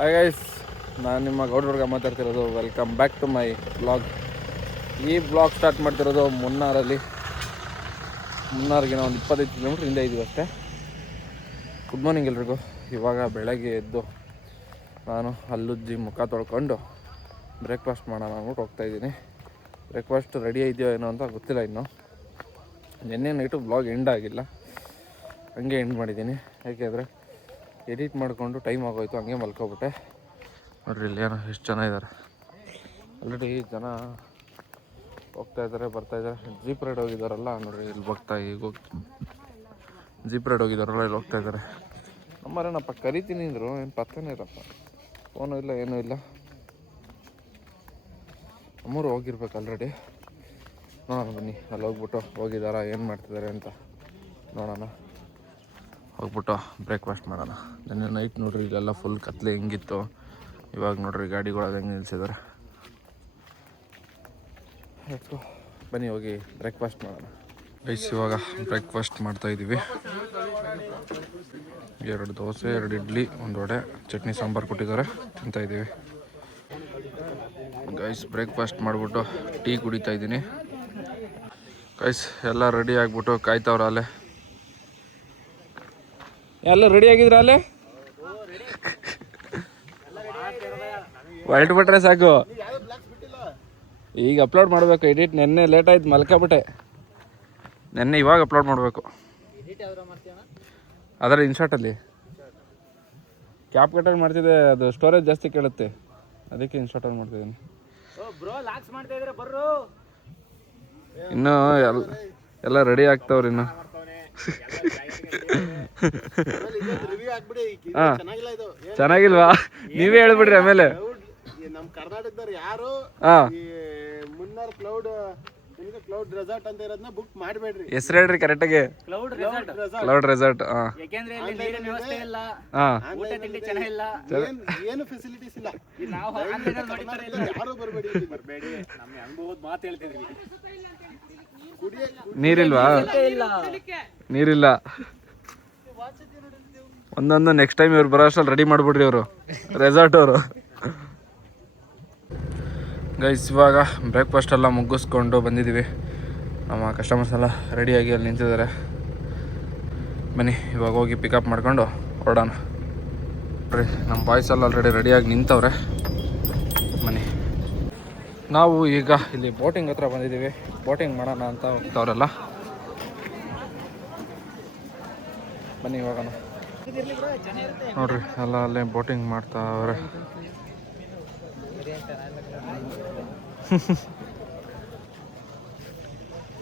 Hi guys, ನಾನು ನಿಮ್ಮ ಗೌಡ್ರಿಗೆ ಮಾತಾಡ್ತಿರೋದು. Welcome back to my blog. ಈ ಬ್ಲಾಗ್ ಸ್ಟಾರ್ಟ್ ಮಾಡ್ತಿರೋದು ಮುನ್ನಾರ್ಗೆ ಒಂದು 25 ಕಿಲೋಮೀಟ್ರ್ ಹಿಂದೆ ಇದ್ದೀವಿ ಅಷ್ಟೇ. ಗುಡ್ ಮಾರ್ನಿಂಗ್ ಎಲ್ರಿಗೂ. ಇವಾಗ ಬೆಳಗ್ಗೆ ಎದ್ದು ನಾನು ಹಲ್ಲುಜ್ಜಿ ಮುಖ ತೊಳ್ಕೊಂಡು ಬ್ರೇಕ್ಫಾಸ್ಟ್ ಮಾಡೋಣ ಅಂದ್ಬಿಟ್ಟು ಹೋಗ್ತಾಯಿದ್ದೀನಿ. ಬ್ರೇಕ್ಫಾಸ್ಟ್ ರೆಡಿ ಇದೆಯೋ ಏನೋ ಅಂತ ಗೊತ್ತಿಲ್ಲ ಇನ್ನು. ನಿನ್ನೆ ನೈಟು ಬ್ಲಾಗ್ ಎಂಡ್ ಆಗಿಲ್ಲ, ಹಂಗೆ ಎಂಡ್ ಮಾಡಿದ್ದೀನಿ. ಯಾಕೆಂದರೆ ಎಡಿಟ್ ಮಾಡಿಕೊಂಡು ಟೈಮ್ ಆಗೋಯ್ತು, ಹಂಗೆ ಮಲ್ಕೊಬಿಟ್ಟೆ. ನೋಡ್ರಿ ಇಲ್ಲಿ ಏನೋ ಎಷ್ಟು ಜನ ಇದ್ದಾರೆ. ಆಲ್ರೆಡಿ ಜನ ಹೋಗ್ತಾಯಿದ್ದಾರೆ, ಬರ್ತಾಯಿದ್ದಾರೆ. ಜೀಪ್ ರೈಡ್ ಹೋಗಿದ್ದಾರಲ್ಲ ನೋಡ್ರಿ, ಇಲ್ಲಿ ಜೀಪ್ ರೈಡ್ ಹೋಗಿದ್ದಾರಲ್ಲ ಇಲ್ಲಿ ಹೋಗ್ತಾಯಿದ್ದಾರೆ. ನಮ್ಮರೇನಪ್ಪ ಕರಿತೀನಿ ಅಂದರು, ಏನು ಪತ್ತನೇ ಇರಪ್ಪ, ಫೋನು ಇಲ್ಲ ಏನೂ ಇಲ್ಲ. ನಮ್ಮೂರು ಹೋಗಿರ್ಬೇಕು ಆಲ್ರೆಡಿ. ನೋಡೋಣ ಬನ್ನಿ, ಅಲ್ಲಿ ಹೋಗ್ಬಿಟ್ಟು ಹೋಗಿದ್ದಾರಾ, ಏನು ಮಾಡ್ತಿದ್ದಾರೆ ಅಂತ ನೋಡೋಣ. ಹೋಗ್ಬಿಟ್ಟು ಬ್ರೇಕ್ಫಾಸ್ಟ್ ಮಾಡೋಣ. ನೆನ್ನೆ ನೈಟ್ ನೋಡ್ರಿ ಇಲ್ಲೆಲ್ಲ ಫುಲ್ ಕತ್ಲೆ ಹೆಂಗಿತ್ತು, ಇವಾಗ ನೋಡ್ರಿ ಗಾಡಿಗಳು ಹೆಂಗೆ ನಿಲ್ಸಿದ್ದಾರೆ. ಆಯಿತು ಬನ್ನಿ ಹೋಗಿ ಬ್ರೇಕ್ಫಾಸ್ಟ್ ಮಾಡೋಣ. ಗೈಸ್ ಇವಾಗ ಬ್ರೇಕ್ಫಾಸ್ಟ್ ಮಾಡ್ತಾಯಿದ್ದೀವಿ. 2 ದೋಸೆ, 2 ಇಡ್ಲಿ, 1 ವಡೆ, ಚಟ್ನಿ ಸಾಂಬಾರು ಕೊಟ್ಟಿದ್ದಾರೆ, ತಿಂತಾಯಿದ್ದೀವಿ. ಗೈಸ್ ಬ್ರೇಕ್ಫಾಸ್ಟ್ ಮಾಡಿಬಿಟ್ಟು ಟೀ ಕುಡಿತಾಯಿದ್ದೀನಿ. ಗೈಸ್ ಎಲ್ಲ ರೆಡಿ ಆಗಿಬಿಟ್ಟು ಕಾಯ್ತವ್ರ ಅಲ್ಲೇ. ಎಲ್ಲ ರೆಡಿ ಆಗಿದ್ರ ಅಲ್ಲೇ? ಹೊರಟ್ಬಿಟ್ರೆ ಸಾಕು. ಈಗ ಅಪ್ಲೋಡ್ ಮಾಡಬೇಕು ಎಡಿಟ್. ನೆನ್ನೆ ಲೇಟ್ ಆಯ್ತು, ಮಲ್ಕೊಬಿಟ್ಟೆ. ನೆನ್ನೆ ಇವಾಗ ಅಪ್ಲೋಡ್ ಮಾಡಬೇಕು. ಅದರ ಇನ್ಶಾರ್ಟಲ್ಲಿ ಕ್ಯಾಪ್ ಕಟ್ಟಲ್ಲಿ ಮಾಡ್ತಿದ್ದೆ, ಅದು ಸ್ಟೋರೇಜ್ ಜಾಸ್ತಿ ಕೇಳುತ್ತೆ, ಅದಕ್ಕೆ ಇನ್ಶಾರ್ಟಲ್ಲಿ ಮಾಡ್ತಿದ್ದೀನಿ. ಇನ್ನೂ ಎಲ್ಲ ರೆಡಿ ಆಗ್ತಾವ್ರಿ ಇನ್ನು. ಚೆನ್ನಾಗಿಲ್ವಾ? ನೀವೇ ಹೇಳ್ಬಿಡ್ರಿ ಆಮೇಲೆ. ನಮ್ ಕರ್ನಾಟಕದವ್ರು ಯಾರು ಮುನ್ನಾರ್ ಕ್ಲೌಡ್ ರೆಸಾರ್ಟ್ ಅಂತ ಇರೋದನ್ನ ಬುಕ್ ಮಾಡಬೇಡ್ರಿ. ಹೆಸರು ಹೇಳ್ರಿ ಕರೆಕ್ಟಾಗಿ. Cloud resort. ಯಾಕೆಂದ್ರೆ ಇಲ್ಲಿ ನೀರಿನ ವ್ಯವಸ್ಥೆ ಇಲ್ಲ, ಊಟ ತಿಂಡಿ ಚೆನ್ನಾಗಿಲ್ಲ, ಏನು ಫೆಸಿಲಿಟೀಸ್ ಇಲ್ಲ. ಯಾರು ಬರಬೇಡಿ. ನಮ್ಮ ಅನುಭವದ ಮಾತು ಹೇಳ್ತಿದ್ವಿ. ನೀರಿಲ್ವಾ? ನೀರಿಲ್ಲ. ಒಂದೊಂದು ನೆಕ್ಸ್ಟ್ ಟೈಮ್ ಇವ್ರು ಬರೋ ಅಷ್ಟರಲ್ಲಿ ರೆಡಿ ಮಾಡಿಬಿಡ್ರಿ ಅವರು, ರೆಸಾರ್ಟ್ ಅವರು. ಗೈಸ್ ಇವಾಗ ಬ್ರೇಕ್ಫಾಸ್ಟ್ ಎಲ್ಲ ಮುಗಿಸ್ಕೊಂಡು ಬಂದಿದ್ದೀವಿ. ನಮ್ಮ ಕಸ್ಟಮರ್ಸ್ ಎಲ್ಲ ರೆಡಿಯಾಗಿ ಅಲ್ಲಿ ನಿಂತಿದ್ದಾರೆ. ಬನ್ನಿ ಇವಾಗ ಹೋಗಿ ಪಿಕಪ್ ಮಾಡ್ಕೊಂಡು ಹೊರಡೋಣ. ರೀ ನಮ್ಮ ಬಾಯ್ಸ್ ಎಲ್ಲ ಆಲ್ರೆಡಿ ರೆಡಿಯಾಗಿ ನಿಂತವ್ರೆ. ಬನ್ನಿ ನಾವು ಈಗ ಇಲ್ಲಿ ಬೋಟಿಂಗ್ ಹತ್ರ ಬಂದಿದ್ದೀವಿ. ಬೋಟಿಂಗ್ ಮಾಡೋಣ ಅಂತ ಹೋಗ್ತಾವ್ರಲ್ಲ, ಬನ್ನಿ ಇವಾಗ ನೋಡ್ರಿ ಎಲ್ಲ ಅಲ್ಲೇ ಬೋಟಿಂಗ್ ಮಾಡ್ತಾವ್ರೆ.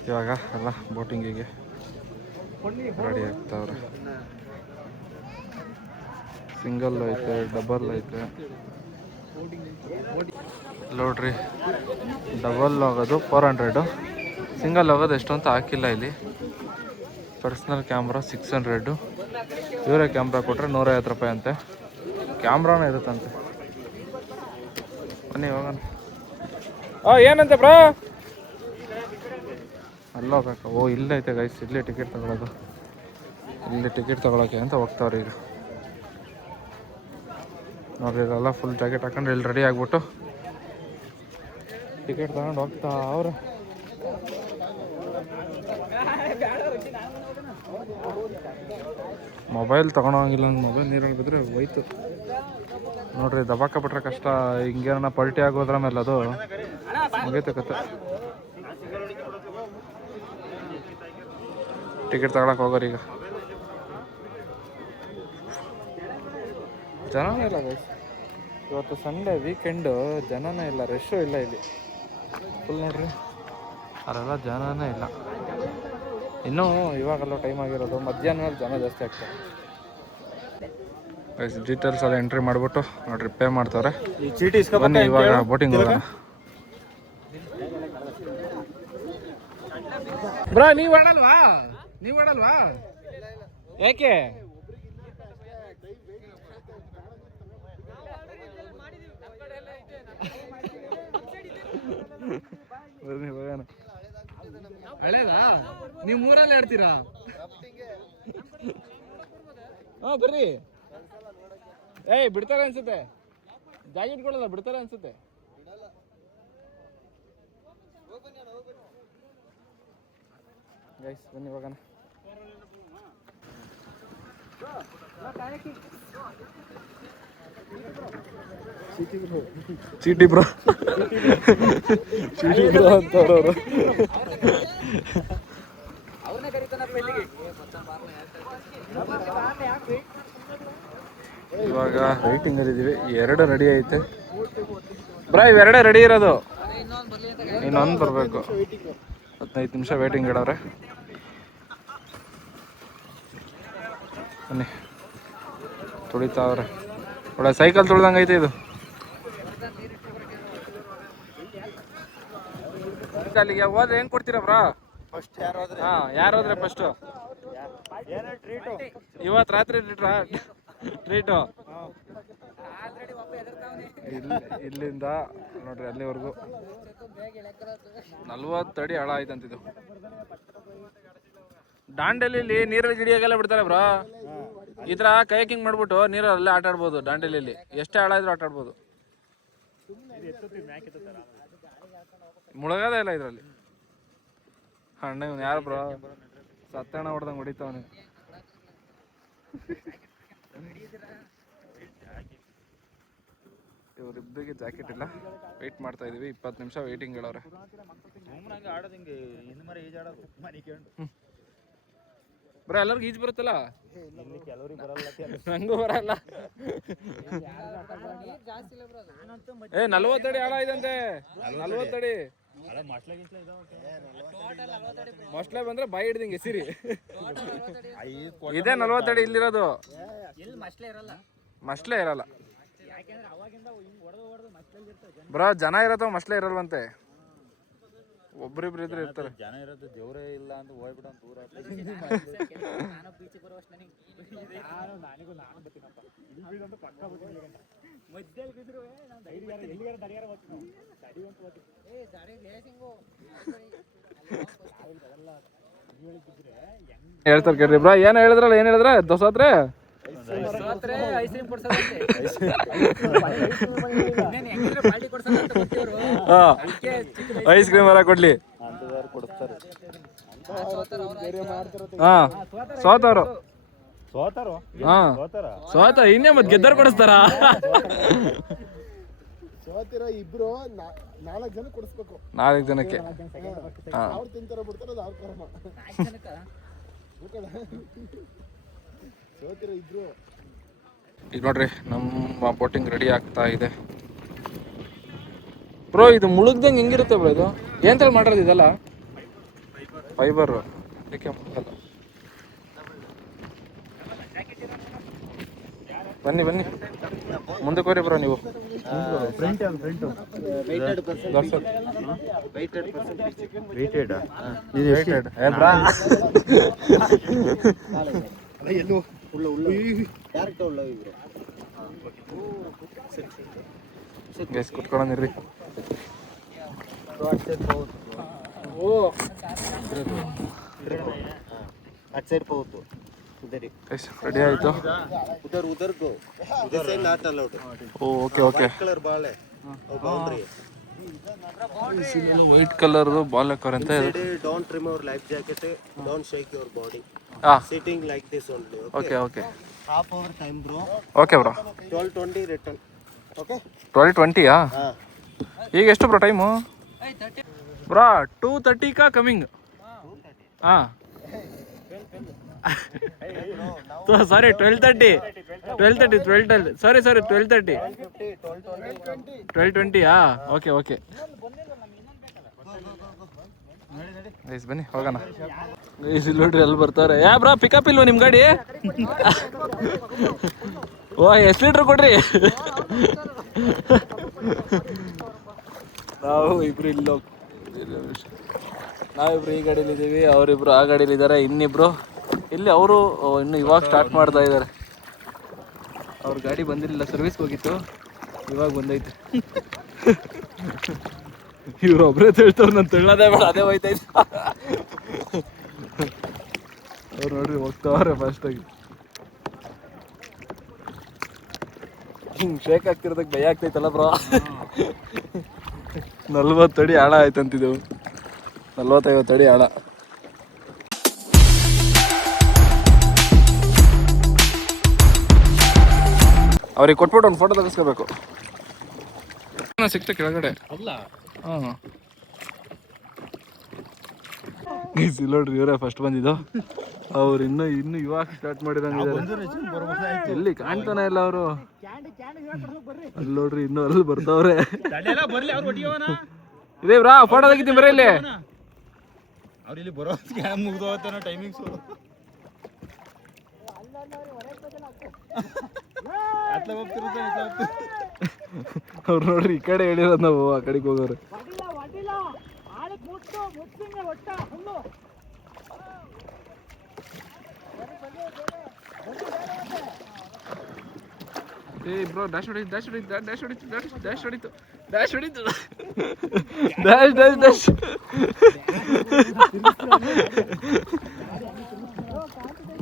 ಇವಾಗ ಎಲ್ಲ ಬೋಟಿಂಗಿಗೆ ರೆಡಿ ಆಗ್ತಾವ್ರೆ. ಸಿಂಗಲ್ ಐತೆ, ಡಬಲ್ ಐತೆ. ನೋಡ್ರಿ ಡಬಲ್ ಹೋಗೋದು 400, ಸಿಂಗಲ್ ಹೋಗೋದು ಎಷ್ಟು ಅಂತ ಹಾಕಿಲ್ಲ ಇಲ್ಲಿ. ಪರ್ಸ್ನಲ್ ಕ್ಯಾಮ್ರಾ 600, ಇವರೇ ಕ್ಯಾಮ್ರಾ ಕೊಟ್ಟರೆ 150 ರೂಪಾಯಿ ಅಂತೆ. ಕ್ಯಾಮ್ರಾನೇ ಇರುತ್ತಂತೆ. ಬನ್ನಿ ಹೋಗೋಣ. ಏನಂತೆ ಬ್ರೋ? ಅಲ್ಲೋಗ್ಬೇಕು. ಓ ಇಲ್ಲೈತೆ ಗೈಸ್, ಇಲ್ಲೇ ಟಿಕೆಟ್ ತಗೊಳ್ಳೋದು. ಇಲ್ಲಿ ಟಿಕೆಟ್ ತಗೊಳಕ್ಕೆ ಅಂತ ಹೋಗ್ತಾವ್ರಿ ಈಗ. ನೋಡ್ರಿ ಇಲ್ಲೆಲ್ಲ ಫುಲ್ ಜಾಕೆಟ್ ಹಾಕೊಂಡು ಇಲ್ಲಿ ರೆಡಿ ಆಗಿಬಿಟ್ಟು ಟಿಕೆಟ್ ತಗೊಂಡು ಹೋಗ್ತಾ ಅವ್ರು. ಮೊಬೈಲ್ ತೊಗೊಳೋಂಗಿಲ್ಲ, ಮೊಬೈಲ್ ನೀರಲ್ಲಿ ಬಿದ್ದರೆ ಹೋಯ್ತು. ನೋಡ್ರಿ ದಬಾಕ ಬಿಟ್ರೆ ಕಷ್ಟ. ಹಿಂಗೇನ ಪಲ್ಟಿ ಆಗೋದ್ರ ಮೇಲೆ ಅದು ಮುಗೀತು ಕತೆ. ಟಿಕೆಟ್ ತಗೊಳಕ್ಕೆ ಹೋಗೋರು ಈಗ. ಜನನೇ ಇಲ್ಲ ಗೈಸ್, ಇವತ್ತು ಸಂಡೇ ವೀಕೆಂಡು, ಜನನೇ ಇಲ್ಲ, ರಶ್ಶು ಇಲ್ಲ ಇಲ್ಲಿ ಫುಲ್. ನೋಡ್ರಿ ಅಲ್ಲೆಲ್ಲ ಜನನೇ ಇಲ್ಲ. ಇನ್ನೂ ಇವಾಗೆಲ್ಲ ಟೈಮ್ ಆಗಿರೋದು, ಮಧ್ಯಾಹ್ನ ಮೇಲೆ ಜನ ಜಾಸ್ತಿ ಆಗ್ತಾರೆ. ಡೀಟೇಲ್ಸ್ ಎಲ್ಲ ಎಂಟ್ರಿ ಮಾಡಿಬಿಟ್ಟು ನೋಡ್ರಿ ಪೇ ಮಾಡ್ತಾರೆ. ಬನ್ನಿ ಇವಾಗ ಬೋಟಿಂಗ್ ಹೋಗೋಣ. ಬ್ರೋ ನೀವು ಆಡಲ್ವಾ? ಯಾಕೆ? ಹಳೇದಾ? ನೀವು 3 ಆಡ್ತೀರಾ? ಹಾಂ ಬರ್ರಿ. ಏಯ್ ಬಿಡ್ತಾರೆ ಅನ್ಸುತ್ತೆ. ಜಾಕೆಟ್ಗಳೆಲ್ಲ ಬಿಡ್ತಾರೆ ಅನ್ಸುತ್ತೆ. ಗೈಸ್ ಬನ್ನಿ ಹೋಗೋಣ. ಚೀಟಿ ಬ್ರೋ ಚೀಟಿ ಬ್ರೋ ಅಂತವ್ರವ್ರು. ಇವಾಗ ವೇಟಿಂಗ್ ಅಲ್ಲಿ ಇದೀವಿ. 2 ರೆಡಿ ಐತೆ ಬ್ರಾ, ಇವೆರಡೇ ರೆಡಿ ಇರೋದು. ಇನ್ನೊಂದು ಬರಬೇಕು. 15 ನಿಮಿಷ ವೇಟಿಂಗ್ ಇಡವ್ರೆ. ಬನ್ನಿ, ತುಳಿತಾವ್ರೆ. ಒಳ್ಳೆ ಸೈಕಲ್ ತುಳ್ದಂಗೆ ಐತೆ ಇದು. ಅಲ್ಲಿಗೆ ಹೋದ್ರೆ ಹೆಂಗ್ ಕೊಡ್ತೀರಾ ಬ್ರಾ? ಹಾಂ, ಯಾರು ಹೋದ್ರೆ ಫಸ್ಟು? ಇವತ್ತು ರಾತ್ರಿ ಟ್ರೀಟು ಇಲ್ಲಿಂದ ನೋಡ್ರಿ ಅಲ್ಲಿವರೆಗೂ 40 ಅಡಿ ಆಳ ಆಯ್ತಂತಿದ್ದು. ದಾಂಡೇಲಿಲಿ ನೀರಲ್ಲಿ ಗಿಡಿಯಾಗೆಲ್ಲ ಬಿಡ್ತಾರೆ ಬ್ರಾ. ಈ ಥರ ಕಯಾಕಿಂಗ್ ಮಾಡ್ಬಿಟ್ಟು ನೀರಲ್ಲೇ ಆಟ ಆಡ್ಬೋದು. ದಾಂಡೇಲಿಲಿ ಎಷ್ಟೇ ಆಳ ಇದ್ರೂ ಆಟ ಆಡ್ಬೋದು. ಮುಳುಗೋದೇ ಇಲ್ಲ ಇದರಲ್ಲಿ. ಅಣ್ಣ ಇವನು ಯಾರು ಬ್ರೋ? ಸತ್ತಣ ಹೊಡೆದಂಗೆ ಹೊಡಿತಾವನೆ. ಇವರಿಬ್ಬರಿಗೆ ಜಾಕೆಟ್ ಇಲ್ಲ. ವೆಯ್ಟ್ ಮಾಡ್ತಾ ಇದೀವಿ. 20 ನಿಮಿಷ ವೆಯ್ಟಿಂಗ್ ಹೇಳವ್ರೆ. ಬ್ರೋ ಎಲ್ಲರಿಗೂ ಈಜು ಬರುತ್ತಲ್ಲ? ನಂಗೂ ಬರಲ್ಲ. 40 ಅಡಿ ಆಳ ಇದಂತೆ. 40 ಅಡಿ ಮೊಸ್ಲೆ ಬಂದ್ರೆ ಬಾಯಿ ಹಿಡ್ದಂಗೆ ಎಸಿರಿ. ಇದೇ 40 ಅಡಿ ಇಲ್ಲಿರೋದು. ಮಸ್ಲೆ ಇರಲ್ಲ ಬ್ರೋ. ಜನ ಇರತ್ತವ, ಮಸ್ಲೆ ಇರಲ್ವಂತೆ. ಒಬ್ರಿಬ್ರು ಇದ್ರೆ ಇರ್ತಾರೆ. ಜನ ಇರೋದು ದೇವ್ರೇ ಇಲ್ಲ ಅಂತ ಹೋಗ್ಬಿಟ್ಟು ದೂರ. ಹೇಳ್ತಾರೆ ಕೇಳ್ರಿ ಬ್ರಾ. ಏನ್ ಹೇಳಿದ್ರಲ್ಲ, ಏನ್ ಹೇಳಿದ್ರ? ದೋಸತ್ರೆ ಐಸ್ ಕ್ರೀಮ್ ಬರ ಕೊಡ್ಲಿ. ಹಾ, ಸೋತವ್ರು. ಹಾ, ಸೋತ ಇನ್ನೇ ಮತ್ ಗೆದ್ದರ್ ಕೊಡಿಸ್ತಾರ. ಸೋತಿರೋ ಇಬ್ರು 4 ಜನ ಕೊಡಿಸ್ಬೇಕು. 4 ಜನಕ್ಕೆ ಅವ್ರು ತಿಂತಾರ ಬಿಡ್ತಾರ, ಅದು ಅವ್ರ ಕರ್ಮ. ಸೋತಿರೋ ಇಬ್ರು. ಈಗ ನೋಡ್ರಿ ನಮ್ಮ ಬೋಟಿಂಗ್ ರೆಡಿ ಆಗ್ತಾ ಇದೆ ಬ್ರೋ. ಇದು ಮುಳುಗ್ದಂಗೆ ಹೆಂಗಿರುತ್ತೆ ಬ್ರೋ? ಇದು ಏನ್ ಮಾಡಿರೋದು ಇದೆಲ್ಲ? ಫೈಬರ್. ಅದಕ್ಕೆ ಮುಳುಗಲ್ಲ. ಬನ್ನಿ ಬನ್ನಿ, ಮುಂದೆ ಕೋರಿ ಬ್ರೋ ನೀವು. ಗೈಸ್ ಕುತ್ಕೊಳ್ಳೋನಿರ್ರಿ. ರೆಡಿ ಆಯ್ತು. Okay okay. White colour ball ಹಾಕೋರ್ ಅಂತ. Don't remove life jacket, don't shake your body, sitting like this only. Okay okay. Half hour time bro. Okay bro. 12:20 return. Okay 12:20ಯಾ? ಈಗ ಎಷ್ಟು ಬ್ರೋ ಟೈಮು? ಬ್ರೋ 2:30 ಕಾ coming. ಹಾಂ sorry 12:30. Sorry 12:30. 12:20ಯಾ? Okay okay guys ಬನ್ನಿ ಹೋಗೋಣ. Guys ಇಲ್ಲಿ ನೋಡ್ರಿ ಅಲ್ಲಿ ಬರ್ತಾರೆ. ಯಾ ಬ್ರಾ ಪಿಕಪ್ ಇಲ್ವ ನಿಮ್ಮ ಗಾಡಿ? ಓ ಎಷ್ಟು ಲೀಟ್ರ್ ಕೊಡ್ರಿ? ನಾವು ಇಬ್ರು ಇಲ್ಲೋ, ನಾವಿಬ್ರು ಈ ಗಾಡೀಲಿದ್ದೀವಿ, ಅವರಿಬ್ರು ಆ ಗಾಡೀಲಿದ್ದಾರೆ. ಇನ್ನಿಬ್ರು ಇಲ್ಲಿ, ಅವರು ಇನ್ನು ಇವಾಗ ಸ್ಟಾರ್ಟ್ ಮಾಡ್ತಾ ಇದ್ದಾರೆ. ಅವ್ರ ಗಾಡಿ ಬಂದಿರಲಿಲ್ಲ, ಸರ್ವಿಸ್ಗೆ ಹೋಗಿತ್ತು, ಇವಾಗ ಬಂದೈತೆ. ಇವ್ರು ಒಬ್ಬರೇ ತಿಳ್ತವ್ರು, ನಾನು ತಿಳ್ಳೋದೇ ಬೇಡ, ಅದೇ ಹೋಯ್ತೈತೆ. ಅವ್ರು ನೋಡ್ರಿ ಹೋಗ್ತಾವ್ರೆ ಫಾಸ್ಟಾಗಿ. ಹಿಂಗೆ ಶೇಕ್ ಆಗ್ತಿರೋದಕ್ಕೆ ಭಯ ಆಗ್ತೈತಲ್ಲ ಬ್ರೋ. 40 ಅಡಿ ಆಳ ಆಯ್ತಂತಿದ್ದೆವು, 40-50 ಅಡಿ ಆಳ. ಅವ್ರಿಗೆ ಕೊಟ್ಬಿಟ್ಟು ಒಂದು ಫೋಟೋ ತೆಗಿಸ್ಕೋಬೇಕು. ಸಿಕ್ತ ಕೆಳಗಡೆ ಹಾಂ ನೋಡ್ರಿ, ಇವರೇ ಫಸ್ಟ್ ಬಂದಿದ್ದು. ಅವ್ರು ಇನ್ನು ಇವಾಗ ಸ್ಟಾರ್ಟ್ ಮಾಡಿದಂಗಿದ್ದಾರೆ. ಎಲ್ಲಿ ಕಾಣ್ತಾನೆ ಇಲ್ಲ ಅವರು. ಅಲ್ಲಿ ನೋಡ್ರಿ, ಇನ್ನು ಅಲ್ಲಿ ಬರ್ತಾವ್ರೆ. ಇದೇ ಬ್ರಾ ಫೋಟೋ ತೆಗಿತೀನಿ ಬರೀ ಇಲ್ಲಿ. ಅವ್ರಿಲ್ಲಿ ಬರೋ ಮುಗ್ದೋಗ್ತಾನ ಟೈಮಿಂಗ್ಸು. ಅವ್ರು ನೋಡ್ರಿ ಈ ಕಡೆ ಹೇಳಿರೋದು, ನಾವು ಆ ಕಡೆಗೆ ಹೋಗೋರು. ಏ ಬ್ರೋ, ಡ್ಯಾಶ್ ಹೊಡಿತು ಡ್ಯಾಶ್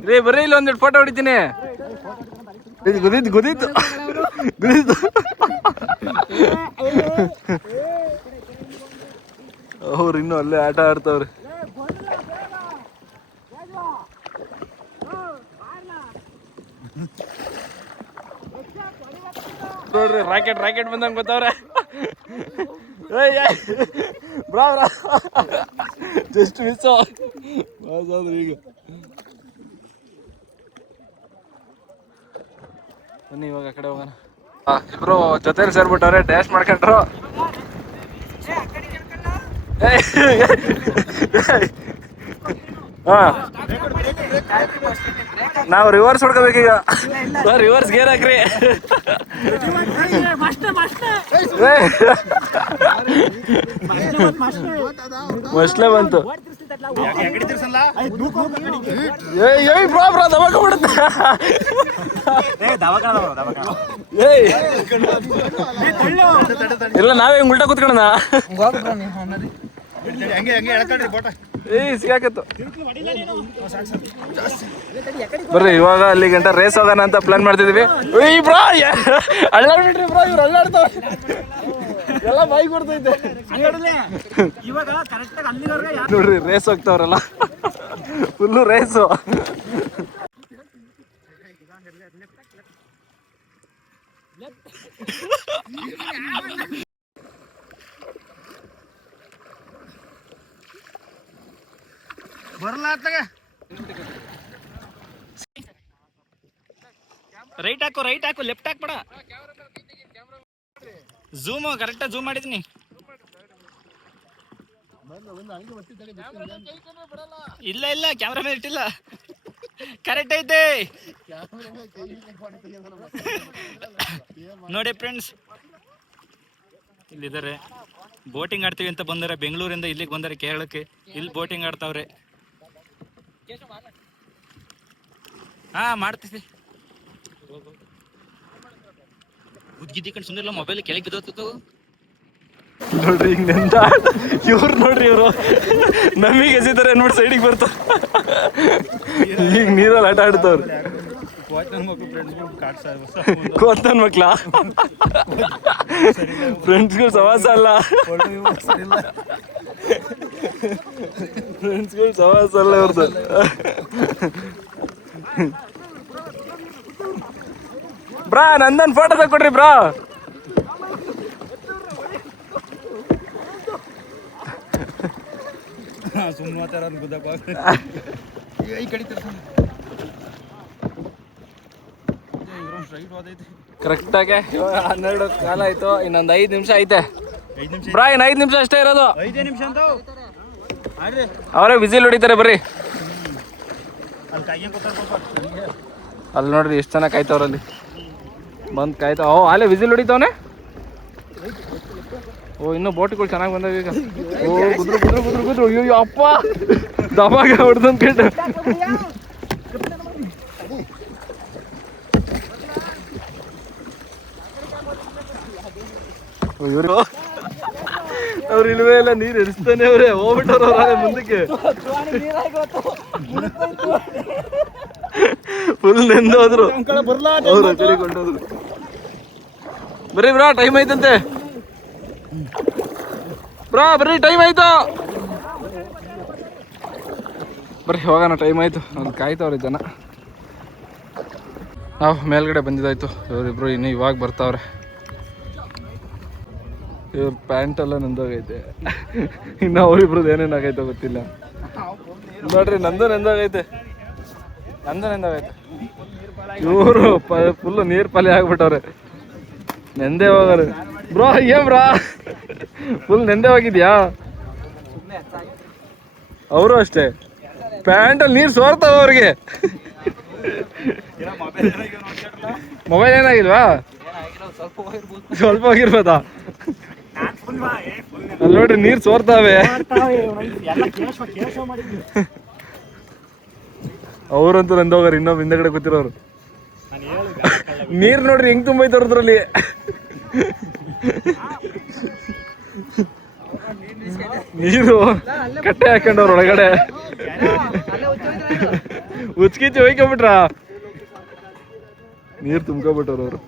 ರೇ ಬರ್ರಿ, ಇಲ್ಲಿ ಒಂದೆರಡು ಫೋಟೋ ಹೊಡಿತೀನಿ. ಗೊತ್ತಿತ್ತು ಅವ್ರು ಇನ್ನೂ ಅಲ್ಲೇ ಆಟ ಆಡ್ತಾವ್ರೆ. ನೋಡ್ರಿ, ರಾಕೆಟ್ ಬಂದಂಗೆ ಗೊತ್ತವ್ರೆ. ಬ್ರಾ ಜಸ್ಟ್ ಮಿಸ್ ಈಗ. ಬನ್ನಿ ಇವಾಗ ಆ ಕಡೆ ಹೋಗೋಣ. ಇಬ್ರು ಜೊತೆಲಿ ಸೇರ್ಬಿಟ್ಟವ್ರೆ, ಡ್ಯಾಶ್ ಮಾಡ್ಕೊಂಡ್ರು. ನಾವು ರಿವರ್ಸ್ ಹೊಡ್ಕೋಬೇಕೀಗ. ರಿವರ್ಸ್ ಗೇರ್ ಹಾಕ್ರಿ. ಮಸ್ಲೆ ಬಂತು. ಇಲ್ಲ, ನಾವೇ ಹಿಂಗ್ ಉಲ್ಟಾ ಕೂತ್ಕೊಳ್ಳೋಣ. ಸಿಗಾಕತ್ತು. ಬರ್ರಿ, ಇವಾಗ ಅಲ್ಲಿ ಗಂಟ ರೇಸ್ ಹೋಗೋಣ ಅಂತ ಪ್ಲಾನ್ ಮಾಡ್ತಿದೀವಿ. ಅಳ್ಳಾಡ್ಬಿಟ್ರಿ ಬ್ರೋ, ಇವ್ರು ಅಳ್ಳಾಡ್ತಾವ. ಎಲ್ಲ ಬಾಯಿ ಕೊಡ್ತೈತೆ ನೋಡ್ರಿ, ರೇಸ್ ಹೋಗ್ತಾವ್ರಲ್ಲ, ಫುಲ್ಲು ರೇಸು. ರೈಟ್ ಹಾಕು, ಲೆಫ್ಟ್ ಹಾಕ್ಬೇಡ. ಕರೆಕ್ಟ್ ಝೂಮ್ ಮಾಡಿದೀನಿ. ಇಲ್ಲ ಕ್ಯಾಮ್ರಾ ಮೇಲೆ ಇಟ್ಟಿಲ್ಲ, ಕರೆಕ್ಟ್ ಐತೆ ನೋಡಿ ಫ್ರೆಂಡ್ಸ್. ಇಲ್ಲಿದ್ದಾರೆ, ಬೋಟಿಂಗ್ ಆಡ್ತೀವಿ ಅಂತ ಬಂದರೆ, ಬೆಂಗಳೂರಿಂದ ಇಲ್ಲಿಗೆ ಬಂದರೆ ಕೇರಳಕ್ಕೆ. ಇಲ್ಲಿ ಬೋಟಿಂಗ್ ಆಡ್ತಾವ್ರೆ. ಮಾಡ್ತೀವಿ. ಗುದ್ಗಿದ್ದಿ ಸುಂದರ ಮೊಬೈಲ್ ಕೆಳಗೆ ಬಿದ್ದೋತು ನೋಡ್ರಿ. ಹಿಂಗ್ ಇವ್ರು ನೋಡ್ರಿ, ಇವರು ನಮಗೆ ಎಸಿತಾರೆ ಅನ್ಬಿಟ್ಟು ಸೈಡಿಗೆ ಬರ್ತಾವ. ಈಗ ನೀರಲ್ಲಿ ಆಟ ಆಡ್ತಾವ್ರು. ಕೋತನ್ ಮಕ್ಳ ಫ್ರೆಂಡ್ಸ್ಗಳು ಸವಾಸ ಅಲ್ಲ, ಫ್ರೆಂಡ್ಸ್ಗಳು ಸವಾಸ ಅಲ್ಲ ಇವ್ರದ್ದು. ಬ್ರಾ, ನಂದನ್ ಫೋಟೋ ತಗೊಡ್ರಿ ಬ್ರಾ. ಕರೆಕ್ಟಾಗೆ ಇವಾಗ 12 ಕಾಲ ಆಯ್ತು. ಇನ್ನೊಂದು 5 ನಿಮಿಷ ಐತೆ ಬ್ರಾ. ಇನ್ನು 5 ನಿಮಿಷ ಅಷ್ಟೇ ಇರೋದು. 5 ನಿಮಿಷ ಅಂತ ಅವರೇ ವಿಸಿಲ್ ಹೊಡಿತಾರೆ. ಬರ್ರಿ, ಅಲ್ಲಿ ನೋಡ್ರಿ ಎಷ್ಟು ಚೆನ್ನಾಗಿ ಕಾಯ್ತವ್ರಲ್ಲಿ. ಬಂದು ಕಾಯ್ತಾವ. ಅಲ್ಲೇ ವಿಸಿಲ್ ಹೊಡಿತಾವನೆ. ಇನ್ನೂ ಬೋಟ್ಗಳು ಚೆನ್ನಾಗಿ ಬಂದಾವ ಈಗ. ಗುದ್ರು. ಅಯ್ಯೋ ಅಪ್ಪ, ದಮಾಗ ಹೊಡ್ದಂತ ಕೇಳ. ಇವರು ಅವ್ರು ಇಲ್ವೇ ಇಲ್ಲ, ನೀರು ಎರಿಸ್ತಾನೆ ಅವ್ರೆ. ಹೋಗ್ಬಿಟ್ಟವ್ರ ಮುಂದಕ್ಕೆ, ಫುಲ್ ನೆಂದೋದ್ರು. ಅವ್ರ ಕಡೆ ಕೊಂಡೋದ್ರು. ಬರ್ರಿ ಬ್ರಾ, ಟೈಮ್ ಆಯ್ತಂತೆ ಬ್ರಾ, ಬರ್ರಿ ಟೈಮ್ ಆಯ್ತು. ಬರ್ರಿ ಹೋಗೋಣ, ಟೈಮ್ ಆಯ್ತು. ಅಲ್ಲಿ ಕಾಯ್ತವ್ರೆ ಜನ. ನಾವು ಮೇಲ್ಗಡೆ ಬಂದಿದ್ದಾಯ್ತು. ಇವರಿಬ್ರು ಇನ್ನು ಇವಾಗ ಬರ್ತಾವ್ರೆ. ಇವ್ರ ಪ್ಯಾಂಟೆಲ್ಲ ನೆಂದೋಗೈತೆ. ಇನ್ನು ಅವ್ರಿಬ್ರದ್ದು ಏನೇನಾಗೈತೋ ಗೊತ್ತಿಲ್ಲ. ನೋಡ್ರಿ, ನಂದು ನೆಂದೋಗೈತೆ. ಇವರು ಫುಲ್ಲು ನೀರು ಪಾಲಿ ಆಗ್ಬಿಟ್ಟವ್ರೆ. ನೆಂದೇ ಹೋಗೋರು ಬ್ರೋ. ಏನ್ ಬ್ರಾ, ಫುಲ್ ನೆಂದೇ ಹೋಗಿದ್ಯಾ? ಅವರು ಅಷ್ಟೇ, ಪ್ಯಾಂಟಲ್ಲಿ ನೀರು ಸೋರ್ತಾವ ಅವ್ರಿಗೆ. ಮೊಬೈಲ್ ಏನಾಗಿಲ್ವಾ? ಸ್ವಲ್ಪ ಹೋಗಿರ್ಬೋದಾ? ಅಲ್ಲಿ ನೋಡ್ರಿ, ನೀರು ಸೋರ್ತಾವೆ. ಅವ್ರಂತೂ ನಂದೋಗಾರ. ಇನ್ನೊಬ್ಬ ಹಿಂದಗಡೆ ಕೂತಿರೋರು ನೀರು ನೋಡ್ರಿ ಹೆಂಗ್ ತುಂಬೈತವ್ರದ್ರಲ್ಲಿ. ನೀರು ಕಟ್ಟೆ ಹಾಕೊಂಡವ್ರ ಒಳಗಡೆ. ಉಚ್ಕಿಚ್ಚಿ ಹೋಯ್ಕೊಂಬಿಟ್ರ, ನೀರು ತುಂಬ್ಕೊಬಿಟ್ಟವ್ರ ಅವರು.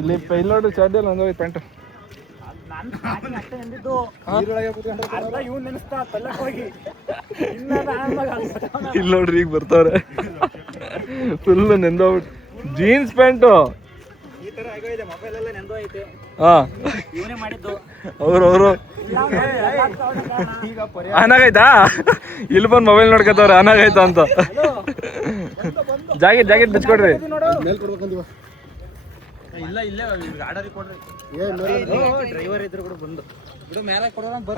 ಇಲ್ಲಿ ಪೈಲೋಡು ಚಾರ್ಜಲ್ಲಿ ಒಂದೋಗಿ ಪ್ಯಾಂಟು. ಇಲ್ಲಿ ನೋಡ್ರಿ, ಈಗ ಬರ್ತಾವ್ರೆ. ಫುಲ್ ನೆಂದೋಗ್ಬಿಟ್ಟು. Jeans pant. ಹಾ, ಅವರು ಆನಾಗೈತಾ? ಇಲ್ಲಿ ಬಂದು ಮೊಬೈಲ್ ನೋಡ್ಕೊತವ್ರೆ ಆನಾಗೈತಾ ಅಂತ. ಜಾಕೆಟ್ ಬಿಚ್ಕೊಡ್ರಿ.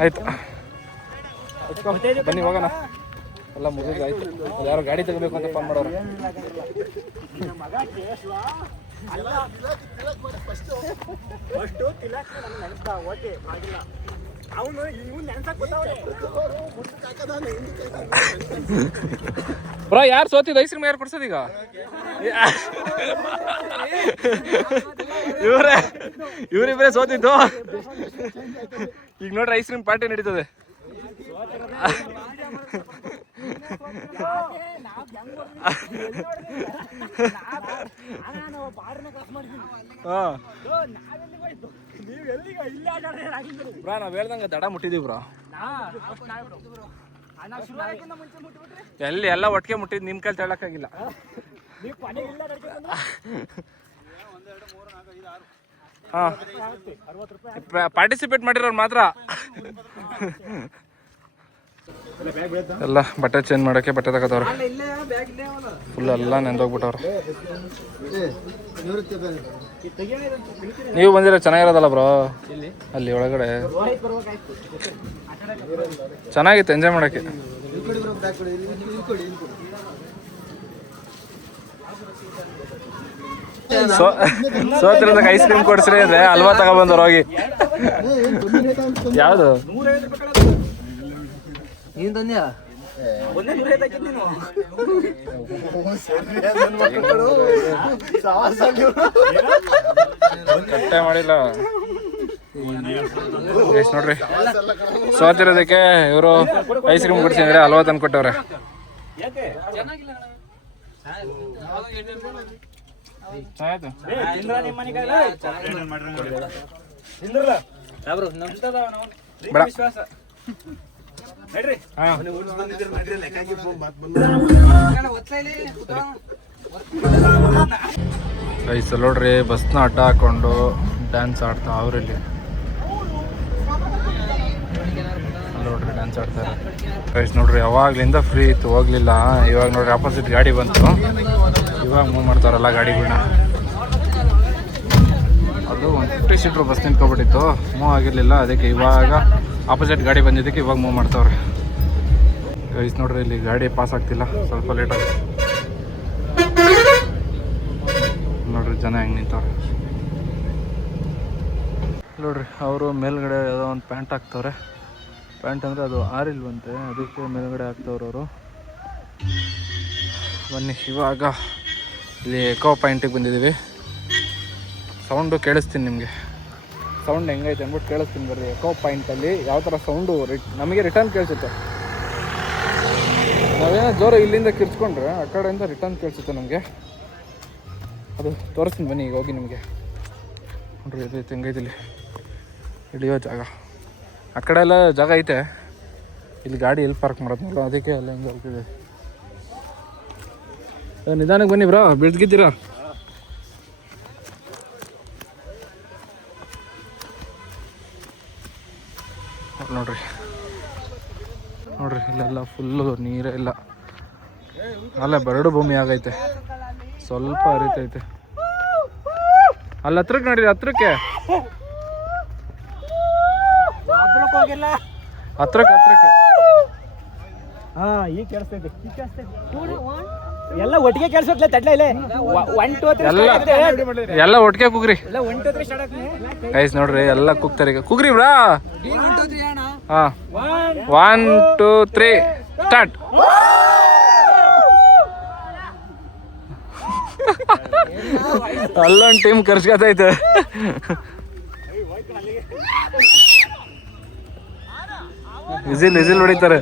ಆಯ್ತು, ಬನ್ನಿ ಹೋಗೋಣ. ಎಲ್ಲ ಮುಗಿದು ಆಯ್ತು. ಯಾರೋ ಗಾಡಿ ತಗೋಬೇಕು ಅಂತ ಫೋನ್ ಮಾಡೋರು. ಬ್ರೋ, ಯಾರು ಸೋತಿದ್ದು? ಐಸ್ ಕ್ರೀಮ್ ಯಾರು ಕೊಡ್ಸೋದು ಈಗ? ಇವರಿಬ್ಬರೇ ಸೋತಿದ್ದು. ಈಗ ನೋಡ್ರಿ, ಐಸ್ ಕ್ರೀಮ್ ಪಾರ್ಟಿ ನಡೀತದೆ. ಬ್ರಾ, ನಾವ್ ಹೇಳ್ದಂಗ ದಡ ಮುಟ್ಟಿದೀವಿ ಬ್ರಾ. ಎಲ್ಲಿ ಎಲ್ಲ ಒಟ್ಟಿಗೆ ಮುಟ್ಟಿದ್, ನಿಮ್ ಕೈಲಿ ತಗೊಳಕ್ಕಾಗಿಲ್ಲ. ಹಾ, ಪಾರ್ಟಿಸಿಪೇಟ್ ಮಾಡಿರೋರು ಮಾತ್ರ. ಎಲ್ಲ ಬಟ್ಟೆ ಚೇಂಜ್ ಮಾಡೋಕ್ಕೆ ಬಟ್ಟೆ ತಗೋತವ್ರೆ. ಫುಲ್ ಎಲ್ಲ ನೆಂದೋಗ್ಬಿಟ್ಟವ್ರೆ. ನೀವು ಬಂದಿರೋ ಚೆನ್ನಾಗಿರೋದಲ್ಲ ಬ್ರೋ. ಅಲ್ಲಿ ಒಳಗಡೆ ಚೆನ್ನಾಗಿತ್ತು ಎಂಜಾಯ್ ಮಾಡೋಕ್ಕೆ. ಸೋತಿರೋದಕ್ಕೆ ಐಸ್ ಕ್ರೀಮ್ ಕೊಡಿಸ್ರಿ ಅಂದ್ರೆ ಹಲ್ವಾ ತಗೊಬಂದವ್ರು ಹೋಗಿ. ಯಾವುದು? ಕಟ್ಟೆ ಮಾಡಿಲ್ಲ ಎಷ್ಟು ನೋಡ್ರಿ. ಸೋತಿರೋದಕ್ಕೆ ಇವರು ಐಸ್ ಕ್ರೀಮ್ ಕೊಡ್ಸಿದ್ರೆ ಹಲ್ವಾ ತಂದು ಕೊಟ್ಟವ್ರೆ. ಐಸ್ ನೋಡ್ರಿ, ಬಸ್ನ ಅಡ್ಡ ಹಾಕೊಂಡು ಡ್ಯಾನ್ಸ್ ಆಡ್ತಾ ಅವ್ರಲ್ಲಿ ನೋಡ್ರಿ ಡ್ಯಾನ್ಸ್ ಆಡ್ತಾರೆ. ಐಸ್ ನೋಡ್ರಿ, ಅವಾಗ್ಲಿಂದ ಫ್ರೀ ಇತ್ತು, ಹೋಗ್ಲಿಲ್ಲ. ಇವಾಗ ನೋಡ್ರಿ ಆಪೋಸಿಟ್ ಗಾಡಿ ಬಂತು. ಇವಾಗ ಮೂವ್ ಮಾಡ್ತಾರಲ್ಲ ಗಾಡಿಗಳನ್ನ. ಅದು ಒಂದು 50 ಸೀಟ್ರ್ ಬಸ್ ನಿಂತ್ಕೊಬಿಟ್ಟಿತ್ತು, ಮೂವ್ ಆಗಿರಲಿಲ್ಲ. ಅದಕ್ಕೆ ಇವಾಗ ಆಪೋಸಿಟ್ ಗಾಡಿ ಬಂದಿದ್ದಕ್ಕೆ ಇವಾಗ ಮೂವ್ ಮಾಡ್ತಾವ್ರೆ. ಐಸ್ ನೋಡ್ರಿ, ಇಲ್ಲಿ ಗಾಡಿ ಪಾಸ್ ಆಗ್ತಿಲ್ಲ, ಸ್ವಲ್ಪ ಲೇಟ್ ಆಗುತ್ತೆ ನೋಡ್ರಿ. ಜನ ಹೆಂಗೆ ನಿಂತವ್ರೆ ನೋಡ್ರಿ. ಅವರು ಮೇಲ್ಗಡೆ ಯಾವುದೋ ಒಂದು ಪ್ಯಾಂಟ್ ಹಾಕ್ತವ್ರೆ. ಪ್ಯಾಂಟ್ ಅಂದರೆ ಅದು ಆರಿಲ್ವಂತೆ, ಅದಕ್ಕೆ ಮೇಲ್ಗಡೆ ಹಾಕ್ತವ್ರು ಅವರು. ಬನ್ನಿ, ಇವಾಗ ಇಲ್ಲಿ ಎಕೋ ಪಾಯಿಂಟಿಗೆ ಬಂದಿದ್ದೀವಿ. ಸೌಂಡು ಕೇಳಿಸ್ತೀನಿ ನಿಮಗೆ. ಸೌಂಡ್ ಹೆಂಗೈತೆ ಅಂದ್ಬಿಟ್ಟು ಕೇಳಿಸ್ತೀನಿ ಬರ್ರಿ. ಎಕೋ ಪಾಯಿಂಟಲ್ಲಿ ಯಾವ ಥರ ಸೌಂಡು ನಮಗೆ ರಿಟರ್ನ್ ಕೇಳಿಸುತ್ತೆ ನಾವೇನೋ ಜೋರ ಇಲ್ಲಿಂದ ಕಿರ್ಚ್ಕೊಂಡ್ರೆ ಆ ಕಡೆಯಿಂದ ರಿಟರ್ನ್ ಕೇಳಿಸುತ್ತೆ ನಮಗೆ. ಅದು ತೋರಿಸ್ತೀನಿ ಬನ್ನಿ ಈಗ ಹೋಗಿ ನಿಮಗೆ. ನೋಡ್ರಿ ಇದು ಹೆಂಗೈತಿಲ್ಲಿ ಹಿಡಿಯೋ ಜಾಗ. ಆ ಕಡೆ ಎಲ್ಲ ಜಾಗ ಐತೆ, ಇಲ್ಲಿ ಗಾಡಿ ಎಲ್ಲಿ ಪಾರ್ಕ್ ಮಾಡೋದ್ನಲ್ಲ ಅದಕ್ಕೆ ಎಲ್ಲ ಹಿಂಗೆ ಹೋಗ್ತಿದೆ. ನಿಧಾನಕ್ಕೆ ಬನ್ನಿ ಬ್ರಾ, ಬೀಳ್ಗಿದ್ದೀರಾ? ನೋಡ್ರಿ ನೋಡ್ರಿ ಇಲ್ಲೆಲ್ಲ ಫುಲ್ಲು ನೀರೇ ಇಲ್ಲ. ಅಲ್ಲ ಬರಡು ಭೂಮಿ ಆಗೈತೆ, ಸ್ವಲ್ಪ ಹರಿತೈತೆ. ಅಲ್ಲಿ ಹತ್ರಕ್ಕೆ ನೋಡಿರಿ, ಹತ್ರಕ್ಕೆ ಹತ್ರಕ್ಕೆ ಹತ್ರಕ್ಕೆ ಈಗ ಕೇಳಿಸ್ತೈತಿ, ಎಲ್ಲ ಒಟ್ಟಿಗೆ ಕೇಳಿಸುತ್ತಲ್ಲ ತಡ್ಲ ಇಲ್ಲ. 1 2 3 ಎಲ್ಲ ಒಟ್ಟಿಗೆ ಕುಗ್ರಿ. 1 2 3 ಸ್ಟಾರ್ಟ್ ಆಗ್ತದೆ ಗೈಸ್ ನೋಡ್ರಿ ಎಲ್ಲ ಕುಗ್ತಾರೆ ಈಗ. ಕುಗ್ರಿ ಬ್ರಾ. ಹಾ 1 2 3 ಸ್ಟಾರ್ಟ್. ಅಲ್ಲೊಂದು ಟೀಮ್ ಕರ್ಸ್ಕೊತೈತೆ. ವಿಸಿಲ್ ವಿಸಿಲ್ ಹೊಡಿತಾರೆ.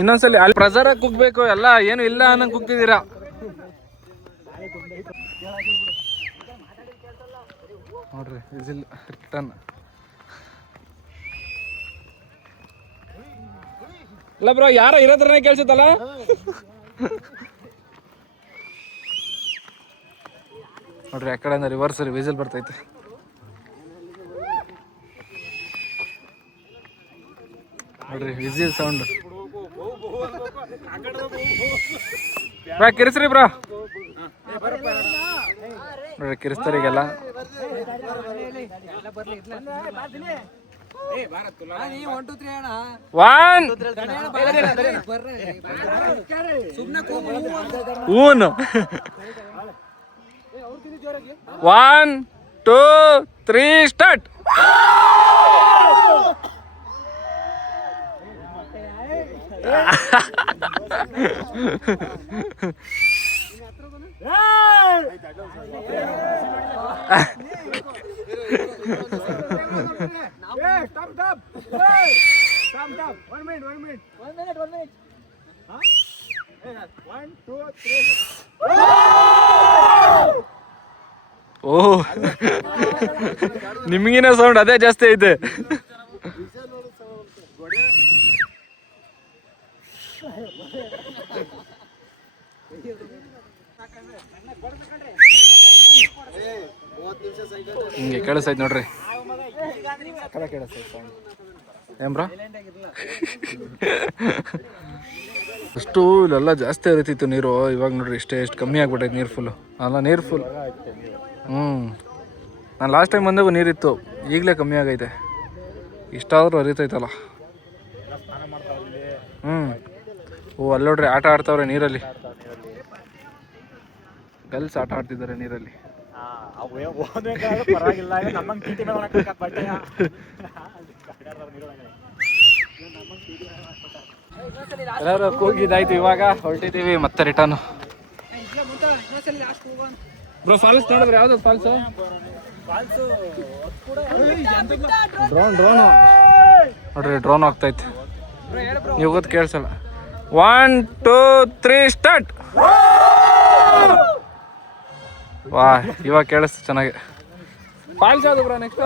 ಇನ್ನೊಂದ್ಸಲಿ ಅಲ್ಲಿ ಪ್ರಜಾರ ಕುಗ್ಬೇಕು. ಎಲ್ಲ ಏನು ಇಲ್ಲ ಅನ್ನಂಗ್ ಕುಗ್ತಿದ್ದೀರಾ. ನೋಡ್ರಿ ವಿಸಿಲ್ ರಿಟರ್ನ್. ಇಲ್ಲ ಬ್ರೋ, ಯಾರ ಇರೋದ್ರನೇ ಕೇಳಿಸುತ್ತಲ್ಲ. ನೋಡ್ರಿ ಆ ಕಡೆಯಿಂದ ರಿವರ್ಸ್ ವಿಸಿಲ್ ಬರ್ತೈತೆ. ನೋಡ್ರಿ ವಿಸಿಲ್ ಸೌಂಡ್. ಬ್ರಾ ಕಿರಿಸ್ರಿ ಬ್ರಾ. ನೋಡ್ರಿ ಕಿರಿಸ್ತಾರೆ ಈಗೆಲ್ಲ. 1 2 3 ಸ್ಟಾರ್ಟ್. ಓಹ್ ನಿಮಗಿನ ಸೌಂಡ್ ಅದೇ ಜಾಸ್ತಿ ಐತೆ. ಹಿಂಗೆ ಕೇಳಿಸೈತೆ ನೋಡ್ರಿ. ಏನ್ ಬ್ರಾ ಅಷ್ಟು ಇಲ್ಲೆಲ್ಲ ಜಾಸ್ತಿ ಹರಿತಿತ್ತು ನೀರು. ಇವಾಗ ನೋಡ್ರಿ ಎಷ್ಟು ಕಮ್ಮಿ ಆಗ್ಬಿಟ್ಟೈತೆ ನೀರು ಫುಲ್ಲು. ಅಲ್ಲ ನೀರು ಫುಲ್. ನಾನು ಲಾಸ್ಟ್ ಟೈಮ್ ಬಂದಾಗ ನೀರಿತ್ತು, ಈಗಲೇ ಕಮ್ಮಿ ಆಗೈತೆ. ಇಷ್ಟಾದರೂ ಹರಿತೈತಲ್ಲ. ಓ ಅಲ್ಲಿ ನೋಡ್ರಿ ಆಟ ಆಡ್ತಾವ್ರೆ ನೀರಲ್ಲಿ. ಗರ್ಲ್ಸ್ ಆಟ ಆಡ್ತಿದ್ದಾರೆ ನೀರಲ್ಲಿ. ಎಲ್ಲರೂ ಕೂಗಿದಾಯ್ತು, ಇವಾಗ ಹೊರಟಿದ್ದೀವಿ ಮತ್ತೆ ರಿಟರ್ನ್. ಬ್ರೋ ಫಾಲ್ಸ್ ನೋಡಿದ್ರೆ ಯಾವ್ದು ಫಾಲ್ಸು? ಡ್ರೋನ್ ನೋಡ್ರಿ, ಡ್ರೋನ್ ಹೋಗ್ತೈತೆ. ನೀವು ಗೊತ್ತು ಕೇಳಿಸಲ್ಲ. 1 2 3 ಸ್ಟಾರ್ಟ್. ವಾ ಇವಾಗ ಕೇಳಿಸ್ತು ಚೆನ್ನಾಗಿ. ಫಾಲ್ಸ್ ಯಾವುದು ಬ್ರೋ ನೆಕ್ಸ್ಟು?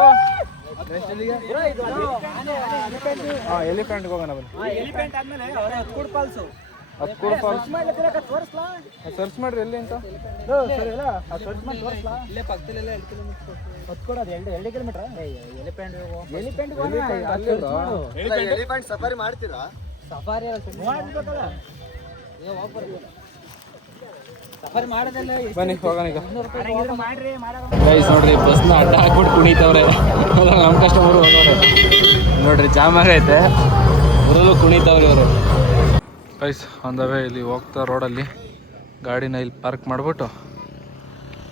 ಎಲಿಫೆಂಟ್ಗೆ ಹೋಗೋಣ ಬನ್ನಿ. ಹತ್ಕೂಡು ಫಾಲ್ಸ್ ಸರ್ಚ್ ಮಾಡ್ರಿ ಎಲ್ಲಿ ಅಂತ. ಸಫಾರಿ ಮಾಡ್ತೀರಾ? ಬನ್ನಿ ಹೋಗೋಣ ಈಗ. ಗೈಸ್ ನೋಡ್ರಿ ಬಸ್ನ ಅಡ್ಡ ಹಾಕ್ಬಿಟ್ಟು ಕುಣಿತವ್ರೆ. ನಮ್ಮ ಕಸ್ಟಮರು ಹೋಗೋರೆ ನೋಡ್ರಿ, ಜಾಮ್ ಆಗೈತೆ. ಊರಲ್ಲೂ ಕುಣಿತವ್ರೆ ಇವರು. ಗೈಸ್ ಆನ್ ದ ವೇ ಇಲ್ಲಿ ಹೋಗ್ತಾ ರೋಡಲ್ಲಿ ಗಾಡಿನ ಇಲ್ಲಿ ಪಾರ್ಕ್ ಮಾಡಿಬಿಟ್ಟು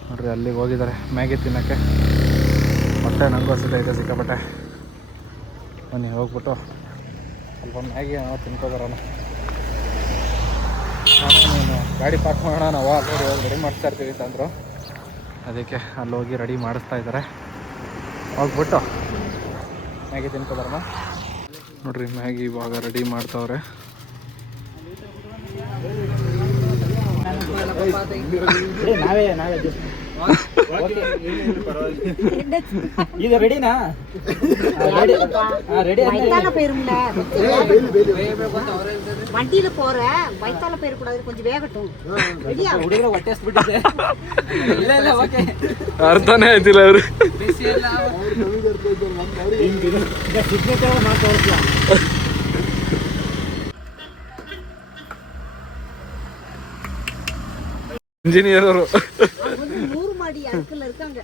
ನೋಡ್ರಿ ಅಲ್ಲಿಗೆ ಹೋಗಿದ್ದಾರೆ ಮ್ಯಾಗಿ ತಿನ್ನೋಕ್ಕೆ. ಹೊಟ್ಟೆ ನನಗೂ ಹಸಿತೈತೆ ಸಿಕ್ಕಾಪಟ್ಟೆ. ಬನ್ನಿ ಹೋಗ್ಬಿಟ್ಟು ಸ್ವಲ್ಪ ಮ್ಯಾಗಿ ನಾವು ತಿನ್ಕೊಬರೋಣ. ನೀನು ಗಾಡಿ ಪಾರ್ಕ್ ಮಾಡೋಣ, ನಾವು ಅಲ್ಲಿ ರೆಡಿ ಮಾಡಿಸ್ತಾ ಇರ್ತೀವಿ ಅಂತಂದರು. ಅದಕ್ಕೆ ಅಲ್ಲಿ ಹೋಗಿ ರೆಡಿ ಮಾಡಿಸ್ತಾ ಇದ್ದಾರೆ. ಹೋಗ್ಬಿಟ್ಟು ಮ್ಯಾಗಿ ತಿನ್ಕೊಬಾರಮ್ಮ. ನೋಡ್ರಿ ಮ್ಯಾಗಿ ಇವಾಗ ರೆಡಿ ಮಾಡ್ತಾವ್ರೆ. ಇದು ರೆಡಿನಾ? வண்டியில போற வயித்தால போயிட கூடாது, கொஞ்சம் வேகட்டும். ಹುಡುಗರ ಹೊಟ್ಟೆ ಹಸ್ಬಿಟ್ಟಿದೆ. ಇಲ್ಲ ಇಲ್ಲ ಓಕೆ, ಅರ್ಥನೇ ಆಯ್ತಿಲ್ಲ ಅವರು. ಇಂಜಿನಿಯರ್ ಅವರು 100 மாடி அடுக்கல இருக்காங்க.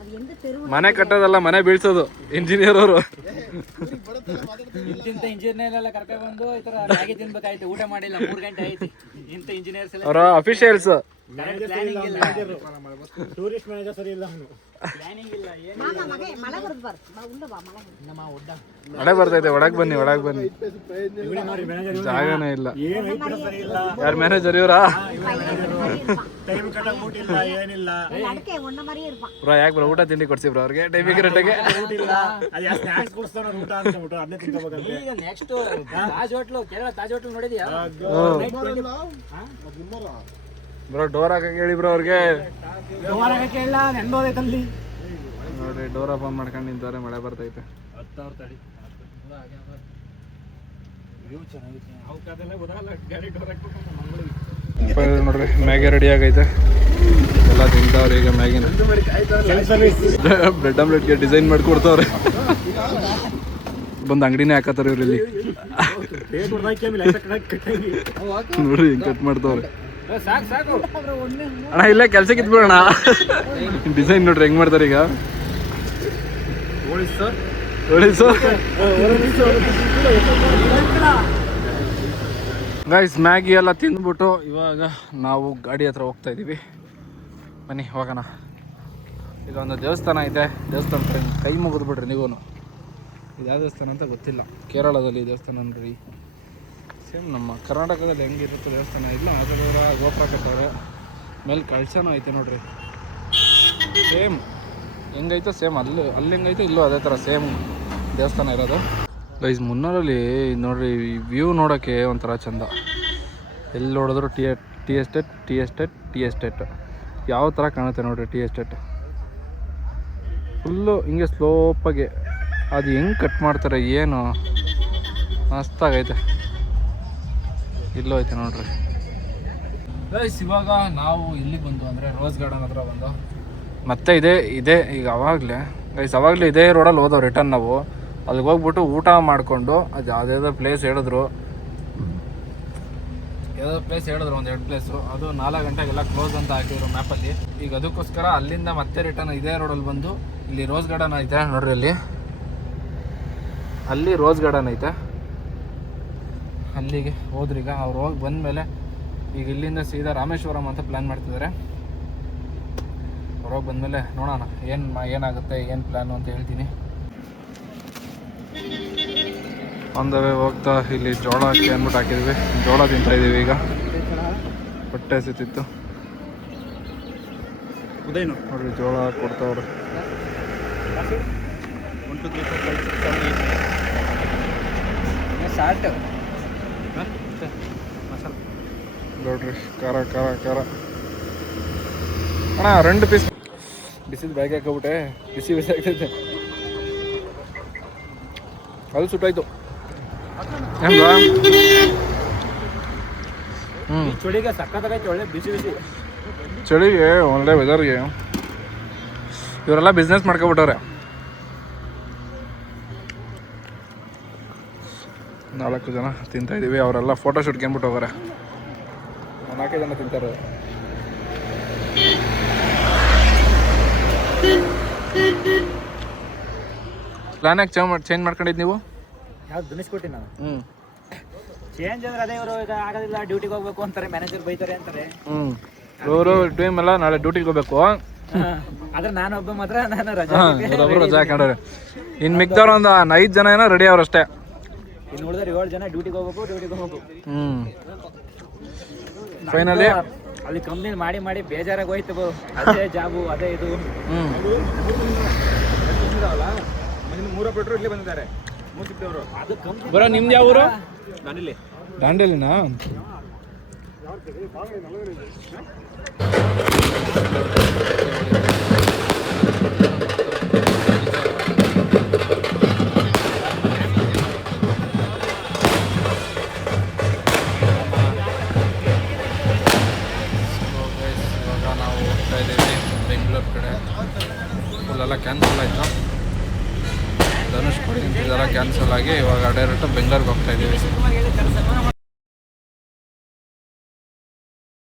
அது எந்த தெரு? ಮನೆ ಕಟ್ಟೋದಲ್ಲ, ಮನೆ ಬೀಳ್ಸೋದು ಇಂಜಿನಿಯರ್ ಅವರು. ಇಂತಿಂತ ಇಂಜಿನಿಯರ್ ಎಲ್ಲ ಕರ್ಕೊಂಡ್ ಬಂದು ಈ ತರ ಮ್ಯಾಗಿ ತಿನ್ಬೇಕಾಯ್ತು, ಊಟ ಮಾಡಿಲ್ಲ 3 ಗಂಟೆ ಆಯ್ತು. ಇಂತ ಇಂಜಿನಿಯರ್ಸ್ ಎಲ್ಲ ಅವರ ಅಫಿಷಿಯಲ್ಸ್ ಟೂರಿಸ್ಟ್ ಮ್ಯಾನೇಜರ್ ಸರಿ ಇಲ್ಲ, ಪ್ಲಾನಿಂಗ್ ಇಲ್ಲ ಏನು. மாமா மகே மழை வருது பாரு, உள்ள வா மழை. ನಮ್ಮ ಒಡ್ಡ ಮಳೆ ಬರ್ತೈತೆ, ಒಳಗ್ ಬನ್ನಿ ಒಳಗ್ ಬನ್ನಿ. ಜಾಗನೇ ಇಲ್ಲ. ಯಾರು ಮ್ಯಾನೇಜರ್ ಇವರಾ? ಟೈಮ್ ಕಟ್ಟಕ್ ಊಟ ಇಲ್ಲ, ಏನಿಲ್ಲ. அடக்கே ஒண்ண மாதிரியே இருப்பான். ಬ್ರೋ ಯಾಕೆ ಬ್ರೋ ಊಟ ತಿಂಡಿ ಕೊಡ್ಸಿ ಬ್ರೋ ಅವ್ರಿಗೆ ಟೈಮಿಗೆ ಕರೆಕ್ಟಾಗಿ? ಊಟ ಇಲ್ಲ, ಅದು ಸ್ನಾಕ್ಸ್ ಕೊಡ್ಸ್ತಾನ ಊಟ ಅಂತ ಊಟ ಅದನ್ನೇ ತಿನ್ಕೋಬೇಕಂತೆ. ಈಗ next Taj hotel, Kerala Taj hotel ನೋಡಿದ್ಯಾ? ಬ್ರೋ ಡೋರ್ ಹಾಕಂಗೆ ಹೇಳಿ ಬ್ರೋ ಅವ್ರಿಗೆ. ಕೇಳ ನೆಂದೋದೈತಲ್ಲಿ ನೋಡ್ರಿ ಡೋರ್ ಓಪನ್ ಮಾಡ್ಕೊಂಡು ನಿಂತವ್ರೆ, ಮಳೆ ಬರ್ತೈತೆ. ನೋಡ್ರಿ ಮ್ಯಾಗಿ ರೆಡಿ ಆಗೈತೆ, ಎಲ್ಲ ತಿಂತವ್ರೆ ಈಗ ಮ್ಯಾಗಿನ. ಬ್ರೆಡ್ ಆಮ್ಲೆಟ್ಗೆ ಡಿಸೈನ್ ಮಾಡಿ ಕೊಡ್ತವ್ರೆ. ಬಂದು ಅಂಗಡಿನೇ ಹಾಕತ್ತಾರ ಇವ್ರಲ್ಲಿ. ನೋಡ್ರಿ ಕಟ್ ಮಾಡ್ತವ್ರೆ. ಸಾಕು ಸಾಕು ಅಣ್ಣ ಇಲ್ಲೇ ಕೆಲ್ಸಕ್ಕೆ ಇದ್ಬಿಡೋಣ. ಡಿಸೈನ್ ನೋಡ್ರಿ ಹೆಂಗ್ ಮಾಡ್ತಾರೆ ಈಗ. ಗೈಸ್ ಮ್ಯಾಗಿ ಎಲ್ಲ ತಿಂದ್ಬಿಟ್ಟು ಇವಾಗ ನಾವು ಗಾಡಿ ಹತ್ರ ಹೋಗ್ತಾ ಇದ್ದೀವಿ. ಬನ್ನಿ ಹೋಗೋಣ. ಈಗ ಒಂದು ದೇವಸ್ಥಾನ ಇದೆ, ದೇವಸ್ಥಾನ ಕೈ ಮುಗಿದ್ಬಿಡ್ರಿ ನೀವು. ಇದು ಯಾವ ದೇವಸ್ಥಾನ ಅಂತ ಗೊತ್ತಿಲ್ಲ, ಕೇರಳದಲ್ಲಿ ದೇವಸ್ಥಾನ ನೋಡ್ರಿ. ಸೇಮ್ ನಮ್ಮ ಕರ್ನಾಟಕದಲ್ಲಿ ಹೆಂಗಿರುತ್ತೆ ದೇವಸ್ಥಾನ, ಇಲ್ಲ ಅದರ ಗೋಪುರ ಕಟ್ಟವ್ರೆ, ಮೇಲೆ ಕಳಶನೂ ಐತೆ ನೋಡ್ರಿ. ಸೇಮ್ ಹೆಂಗೈತೆ ಸೇಮ್ ಅಲ್ಲಿ ಹೆಂಗೈತೆ ಇಲ್ಲೂ ಅದೇ ಥರ ಸೇಮ್ ದೇವಸ್ಥಾನ ಇರೋದು. ಗೈಸ್ ಮುನ್ನೂರಲ್ಲಿ ನೋಡ್ರಿ ವ್ಯೂ ನೋಡೋಕ್ಕೆ ಒಂಥರ ಚಂದ. ಎಲ್ಲಿ ನೋಡಿದ್ರು ಟೀ ಎಸ್ಟೇಟ್ ಯಾವ ಥರ ಕಾಣುತ್ತೆ ನೋಡ್ರಿ. ಟೀ ಎಸ್ಟೇಟ್ ಫುಲ್ಲು ಹಿಂಗೆ ಸ್ಲೋಪಾಗಿ ಅದು ಹೆಂಗೆ ಕಟ್ ಮಾಡ್ತಾರೆ ಏನು ಮಸ್ತಾಗೈತೆ. ಇಲ್ಲೂ ಐತೆ ನೋಡ್ರಿ. ಗೈಸ್ ಇವಾಗ ನಾವು ಇಲ್ಲಿಗೆ ಬಂದು ಅಂದರೆ ರೋಸ್ ಗಾರ್ಡನ್ ಹತ್ರ ಬಂದು ಮತ್ತೆ ಇದೆ ಈಗ ಅವಾಗಲೇ ಇದೇ ರೋಡಲ್ಲಿ ಹೋದವು ರಿಟರ್ನ್. ನಾವು ಅಲ್ಲಿಗೆ ಹೋಗ್ಬಿಟ್ಟು ಊಟ ಮಾಡಿಕೊಂಡು ಅದು ಯಾವುದೇದೋ ಪ್ಲೇಸ್ ಹೇಳಿದ್ರು, ಒಂದು 2 ಪ್ಲೇಸು, ಅದು 4 ಗಂಟೆಗೆಲ್ಲ ಕ್ಲೋಸ್ ಅಂತ ಹಾಕಿದ್ರು ಮ್ಯಾಪಲ್ಲಿ. ಈಗ ಅದಕ್ಕೋಸ್ಕರ ಅಲ್ಲಿಂದ ಮತ್ತೆ ರಿಟರ್ನ್ ಇದೇ ರೋಡಲ್ಲಿ ಬಂದು ಇಲ್ಲಿ ರೋಸ್ ಗಾರ್ಡನ್ ಐತೆ ನೋಡ್ರಿ. ಅಲ್ಲಿ ರೋಸ್ ಗಾರ್ಡನ್ ಐತೆ, ಅಲ್ಲಿಗೆ ಹೋದ್ರೀಗ ಅವ್ರು ಹೋಗಿ ಬಂದಮೇಲೆ ಈಗ ಇಲ್ಲಿಂದ ಸೀದಾ ರಾಮೇಶ್ವರಂ ಅಂತ ಪ್ಲ್ಯಾನ್ ಮಾಡ್ತಿದ್ದಾರೆ. ಅವ್ರು ಹೋಗಿ ಬಂದಮೇಲೆ ನೋಡೋಣ ಏನಾಗುತ್ತೆ ಏನು ಪ್ಲ್ಯಾನು ಅಂತ ಹೇಳ್ತೀನಿ. ಆನ್ ದ ವೇ ಹೋಗ್ತಾ ಇಲ್ಲಿ ಜೋಳ ಹಾಕಿ ಅಂದ್ಬಿಟ್ಟು ಹಾಕಿದ್ವಿ, ಜೋಳ ತಿಂತಾಯಿದ್ದೀವಿ ಈಗ. ಹೊಟ್ಟೆ ಹಸಿತಿತ್ತು ನೋಡ್ರಿ, ಜೋಳ ಕೊಡ್ತಾವ್ರು. ಸಾಲ್ಟ್ ನೋಡ್ರಿ ಖಾರ ಅಣ್ಣ 2 ಪೀಸ್ ಬಿಸಿದು ಬ್ಯಾಗ್ ಹಾಕೋಬಿಟ್ಟೆ, ಬಿಸಿ ಆಗ್ತೈತೆ. ಅದು ಸುಟ್ಟಾಯ್ತು. ಚಳಿಗೆ ಸಕ್ಕತ್ತಾಗೈತೆ, ಒಳ್ಳೆ ಬಿಸಿ ಚಳಿಗೆ ಒಳ್ಳೆ ವೆದರ್ಗೆ ಇವರೆಲ್ಲ ಬಿಸ್ನೆಸ್ ಮಾಡ್ಕೊಬಿಟ್ಟವ್ರೆ. 4 ಜನ ತಿಂತಾಯಿದ್ದೀವಿ, ಅವರೆಲ್ಲ ಫೋಟೋ ಶೂಟ್ಗೆ ಅಂದ್ಬಿಟ್ಟು ಹೋಗೋರೆ. 4 ಜನ ತಿಂತಾರೆ. ಪ್ಲಾನ್ ಯಾಕೆ ಚೇಂಜ್ ಮಾಡ್ಕೊಂಡಿದ್ದು ನೀವು? ಯಾವ್ದು ದುನಿಸ್ಕೊಟ್ಟಿ ನಾನು ಚೇಂಜ್ ಅಂದ್ರೆ ಅದೇ, ಇವರು ಈಗ ಆಗೋದಿಲ್ಲ ಡ್ಯೂಟಿಗೆ ಹೋಗ್ಬೇಕು ಅಂತಾರೆ, ಮ್ಯಾನೇಜರ್ ಬೈತಾರೆ ಅಂತಾರೆ. ಇವರು ಟೀಮ್ ಎಲ್ಲ ನಾಳೆ ಡ್ಯೂಟಿಗೆ ಹೋಗ್ಬೇಕು. ಆದ್ರೆ ನಾನೊಬ್ಬ ಮಾತ್ರ ನಾನು ರಜಾ ಹಾಕೊಂಡ್ರೆ ಇನ್ನು ಮಿಕ್ದವ್ರು ಒಂದು 5 ಜನ ಏನೋ ರೆಡಿ ಅವ್ರಷ್ಟೇ. ಇನ್ನು ಉಳಿದ್ರೆ 7 ಜನ ಡ್ಯೂಟಿಗೆ ಹೋಗ್ಬೇಕು. ಫೈನಲಿ ಅಲ್ಲಿ ಕಂಪ್ನಿ ಮಾಡಿ ಬೇಜಾರಾಗಿ ಹೋಯ್ತು. ಅದೇ ಜಾಬು ಅದೇ ಇದು. ಇದಾವಲ್ಲ ಮೂರು ಆಪರೇಟರ್ ಇಲ್ಲೇ ಬಂದಿದ್ದಾರೆ 3 ಸಿಕ್ತವರು. ಬರೋ ನಿಮ್ದು ಯಾವ ಊರು? ನಾನಿಲ್ಲಿ ದಾಂಡೇಲಿನಾ? ಇವಾಗ ನಾವು ಹೋಗ್ತಾ ಇದ್ದೀವಿ ಬೆಂಗಳೂರು ಕಡೆ. ಫುಲ್ಲೆಲ್ಲ ಕ್ಯಾನ್ಸಲ್ ಆಯಿತು. ಧನುಷ್ ಕೊಡಿ ಇದೆಲ್ಲ ಕ್ಯಾನ್ಸಲ್ ಆಗಿ ಇವಾಗ ಡೈರೆಕ್ಟ್ ಬೆಂಗಳೂರಿಗೆ ಹೋಗ್ತಾ ಇದ್ದೀವಿ.